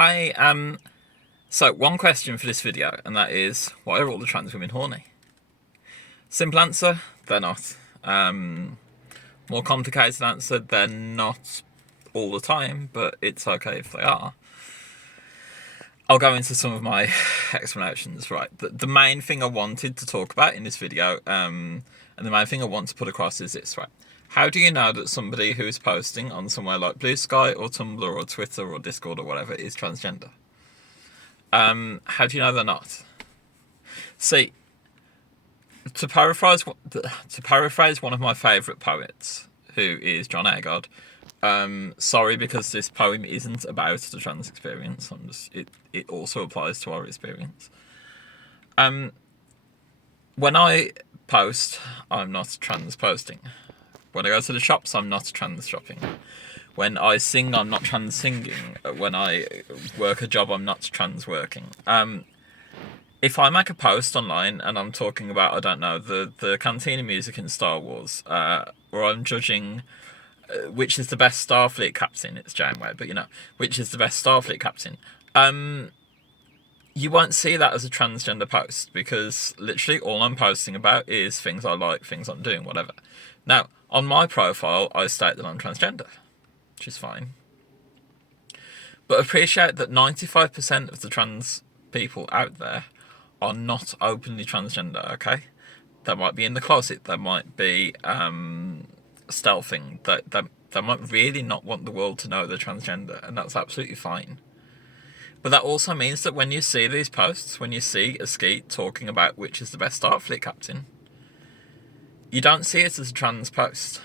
Hi, so one question for this video, and that is, why are all the trans women horny? Simple answer, they're not. More complicated answer, they're not all the time, but it's okay if they are. I'll go into some of my explanations, right? The main thing I wanted to talk about in this video, and the main thing I want to put across is this, right? How do you know that somebody who is posting on somewhere like Blue Sky or Tumblr or Twitter or Discord or whatever is transgender? How do you know they're not? See, to paraphrase one of my favourite poets, who is John Agard. Sorry, because this poem isn't about the trans experience. It also applies to our experience. When I post, I'm not trans posting. When I go to the shops, I'm not trans shopping. When I sing, I'm not trans singing. When I work a job, I'm not trans working. If I make a post online and I'm talking about, I don't know, the cantina music in Star Wars, or I'm judging which is the best Starfleet captain, it's Janeway, but which is the best Starfleet captain, you won't see that as a transgender post, because literally all I'm posting about is things I like, things I'm doing, whatever. Now, on my profile, I state that I'm transgender, which is fine. But appreciate that 95% of the trans people out there are not openly transgender, okay? They might be in the closet, they might be stealthing, they might really not want the world to know they're transgender, and that's absolutely fine. But that also means that when you see these posts, when you see a skeet talking about which is the best Starfleet captain, you don't see it as a trans post.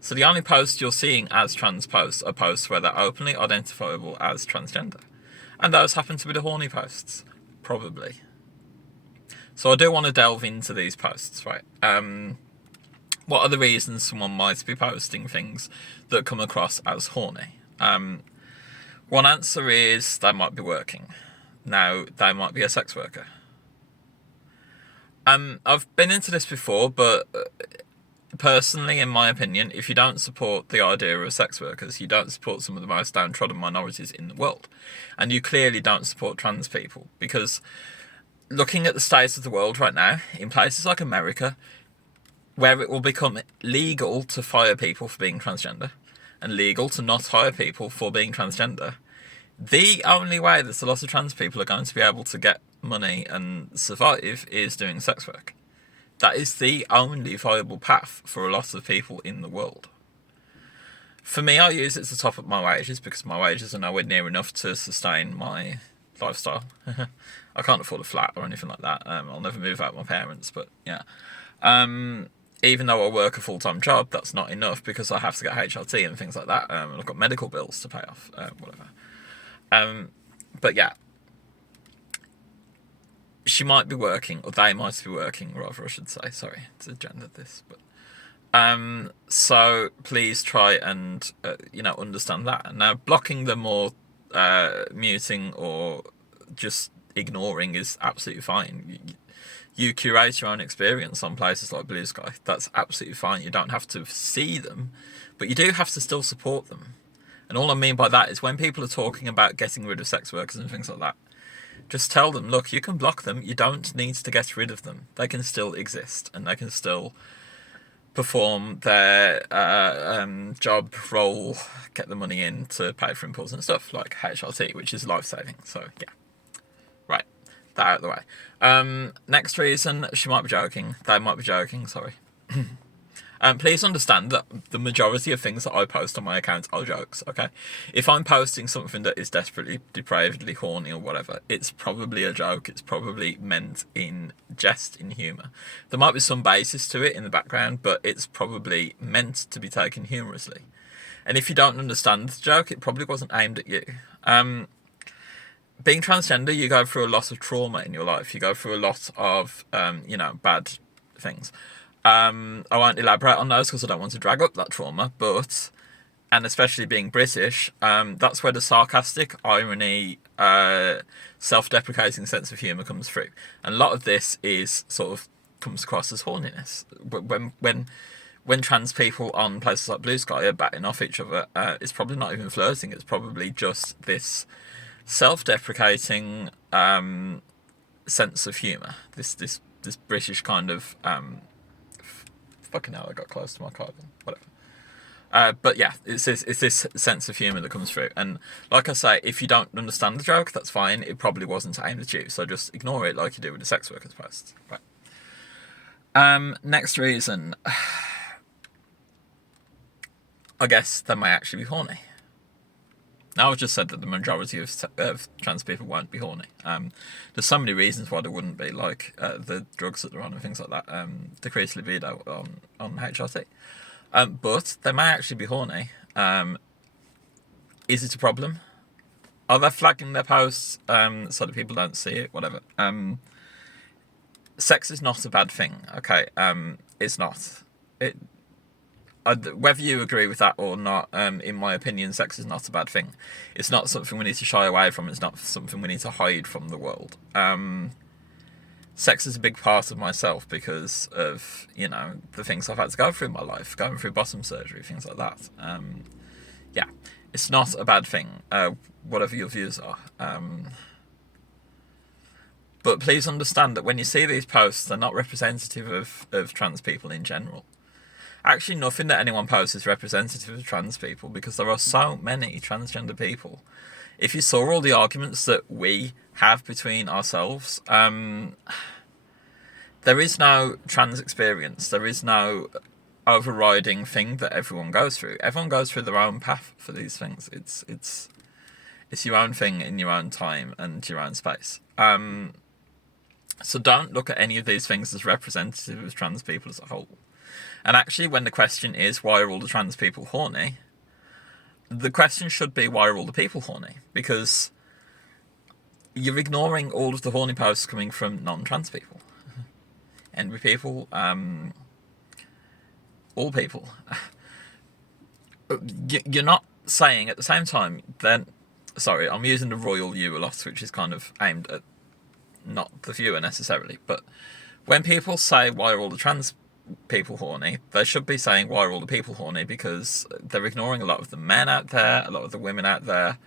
So the only posts you're seeing as trans posts are posts where they're openly identifiable as transgender. And those happen to be the horny posts, probably. So I do want to delve into these posts, right? What are the reasons someone might be posting things that come across as horny? One answer is they might be working. Now, they might be a sex worker. I've been into this before, but personally, in my opinion, if you don't support the idea of sex workers, you don't support some of the most downtrodden minorities in the world. And you clearly don't support trans people, because looking at the state of the world right now, in places like America, where it will become legal to fire people for being transgender, and legal to not hire people for being transgender, the only way that a lot of trans people are going to be able to get money and survive is doing sex work. That is the only viable path for a lot of people in the world. For me, I use it to top up my wages, because my wages are nowhere near enough to sustain my lifestyle. I can't afford a flat or anything like that. I'll never move out with my parents, but yeah. Even though I work a full-time job, that's not enough, because I have to get HRT and things like that. And I've got medical bills to pay off, whatever. But yeah, she might be working, or they might be working, rather, I should say. Sorry to gender this, but so please try and understand that. Now, blocking them or muting or just ignoring is absolutely fine. You curate your own experience on places like Blue Sky. That's absolutely fine. You don't have to see them, but you do have to still support them. And all I mean by that is when people are talking about getting rid of sex workers and things like that, just tell them, look, you can block them. You don't need to get rid of them. They can still exist, and they can still perform their job role, get the money in to pay for important stuff like HRT, which is life-saving. So yeah, right, that out of the way. Next reason, she might be joking. They might be joking, sorry. Please understand that the majority of things that I post on my account are jokes, okay? If I'm posting something that is desperately, depravedly horny or whatever, it's probably a joke. It's probably meant in jest, in humour. There might be some basis to it in the background, but it's probably meant to be taken humorously. And if you don't understand the joke, it probably wasn't aimed at you. Being transgender, you go through a lot of trauma in your life. You go through a lot of, bad things. I won't elaborate on those because I don't want to drag up that trauma, but, and especially being British, that's where the sarcastic, irony, self-deprecating sense of humour comes through. And a lot of this is sort of comes across as horniness. When trans people on places like Blue Sky are batting off each other, it's probably not even flirting, it's probably just this self-deprecating sense of humour. This British kind of fucking hell, I got close to my carbon. Whatever. But yeah, it's this sense of humour that comes through. And like I say, if you don't understand the joke, that's fine. It probably wasn't aimed at you, so just ignore it like you do with the sex workers post. Right. Next reason. I guess they may actually be horny. Now, I've just said that the majority of trans people won't be horny. There's so many reasons why they wouldn't be, like the drugs that they're on and things like that. Decreased libido on HRT. But they may actually be horny. Is it a problem? Are they flagging their posts so that people don't see it? Whatever. Sex is not a bad thing. Okay. It's not. Whether you agree with that or not, in my opinion, sex is not a bad thing. It's not something we need to shy away from. It's not something we need to hide from the world. Sex is a big part of myself because of, the things I've had to go through in my life, going through bottom surgery, things like that. Yeah, it's not a bad thing, whatever your views are. But please understand that when you see these posts, they're not representative of trans people in general. Actually, nothing that anyone posts is representative of trans people because there are so many transgender people. If you saw all the arguments that we have between ourselves, there is no trans experience. There is no overriding thing that everyone goes through. Everyone goes through their own path for these things. It's your own thing in your own time and your own space. So don't look at any of these things as representative of trans people as a whole. And actually, when the question is, why are all the trans people horny? The question should be, why are all the people horny? Because you're ignoring all of the horny posts coming from non-trans people. NB people, all people. You're not saying at the same time, then, sorry, I'm using the royal you a lot, which is kind of aimed at not the viewer necessarily, but when people say, why are all the trans people horny, they should be saying, why are all the people horny, because they're ignoring a lot of the men out there, a lot of the women out there,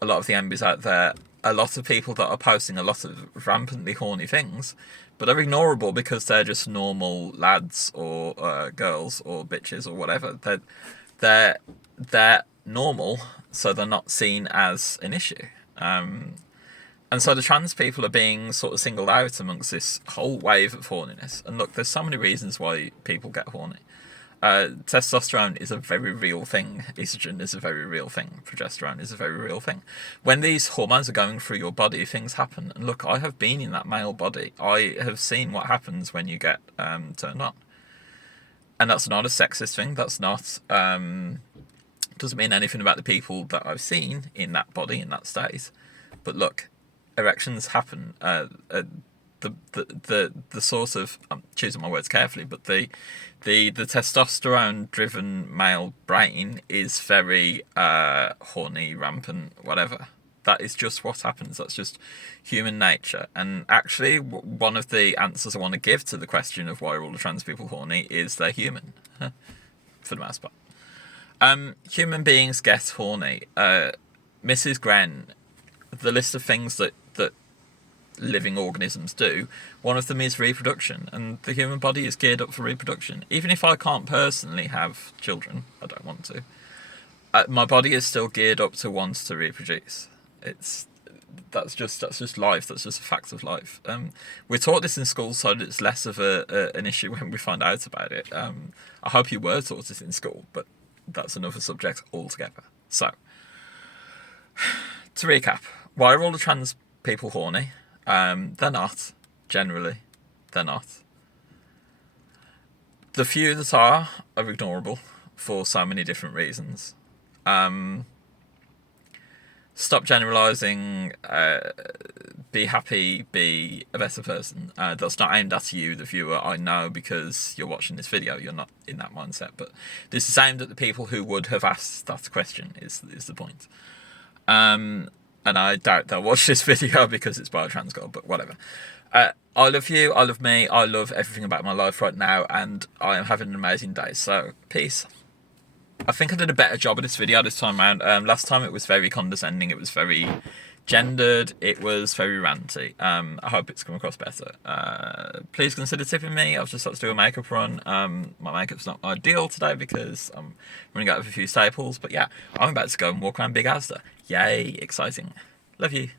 a lot of the MBs out there, a lot of people that are posting a lot of rampantly horny things, but they're ignorable because they're just normal lads or girls or bitches or whatever. They're normal, so they're not seen as an issue. And so the trans people are being sort of singled out amongst this whole wave of horniness. And look, there's so many reasons why people get horny. Testosterone is a very real thing. Estrogen is a very real thing. Progesterone is a very real thing. When these hormones are going through your body, things happen. And look, I have been in that male body. I have seen what happens when you get turned on. And that's not a sexist thing. That's not... doesn't mean anything about the people that I've seen in that body, in that state. But look... erections happen. The sort of, I'm choosing my words carefully, but the testosterone driven male brain is very horny, rampant, whatever. That is just what happens. That's just human nature. And actually, one of the answers I want to give to the question of why are all the trans people horny is they're human, for the most part. Human beings get horny. Mrs. Gren, the list of things that living organisms do, one of them is reproduction, and the human body is geared up for reproduction. Even if I can't personally have children, I don't want to, my body is still geared up to want to reproduce. That's just life. That's just a fact of life. We're taught this in school, so that it's less of an issue when we find out about it. I hope you were taught it in school, but that's another subject altogether. So, to recap, why are all the trans people horny? They're not. Generally, they're not. The few that are ignorable for so many different reasons. Stop generalising. Be happy. Be a better person. That's not aimed at you, the viewer. I know, because you're watching this video. You're not in that mindset. But this is aimed at the people who would have asked that question. Is the point? And I doubt they'll watch this video because it's by a trans girl, but whatever. I love you, I love me, I love everything about my life right now, and I am having an amazing day, so peace. I think I did a better job of this video this time around. Last time it was very condescending, it was very gendered. It was very ranty. I hope it's come across better. Please consider tipping me. I've just got to do a makeup run. My makeup's not ideal today because I'm running out of a few staples. But yeah, I'm about to go and walk around Big Asda. Yay, exciting. Love you.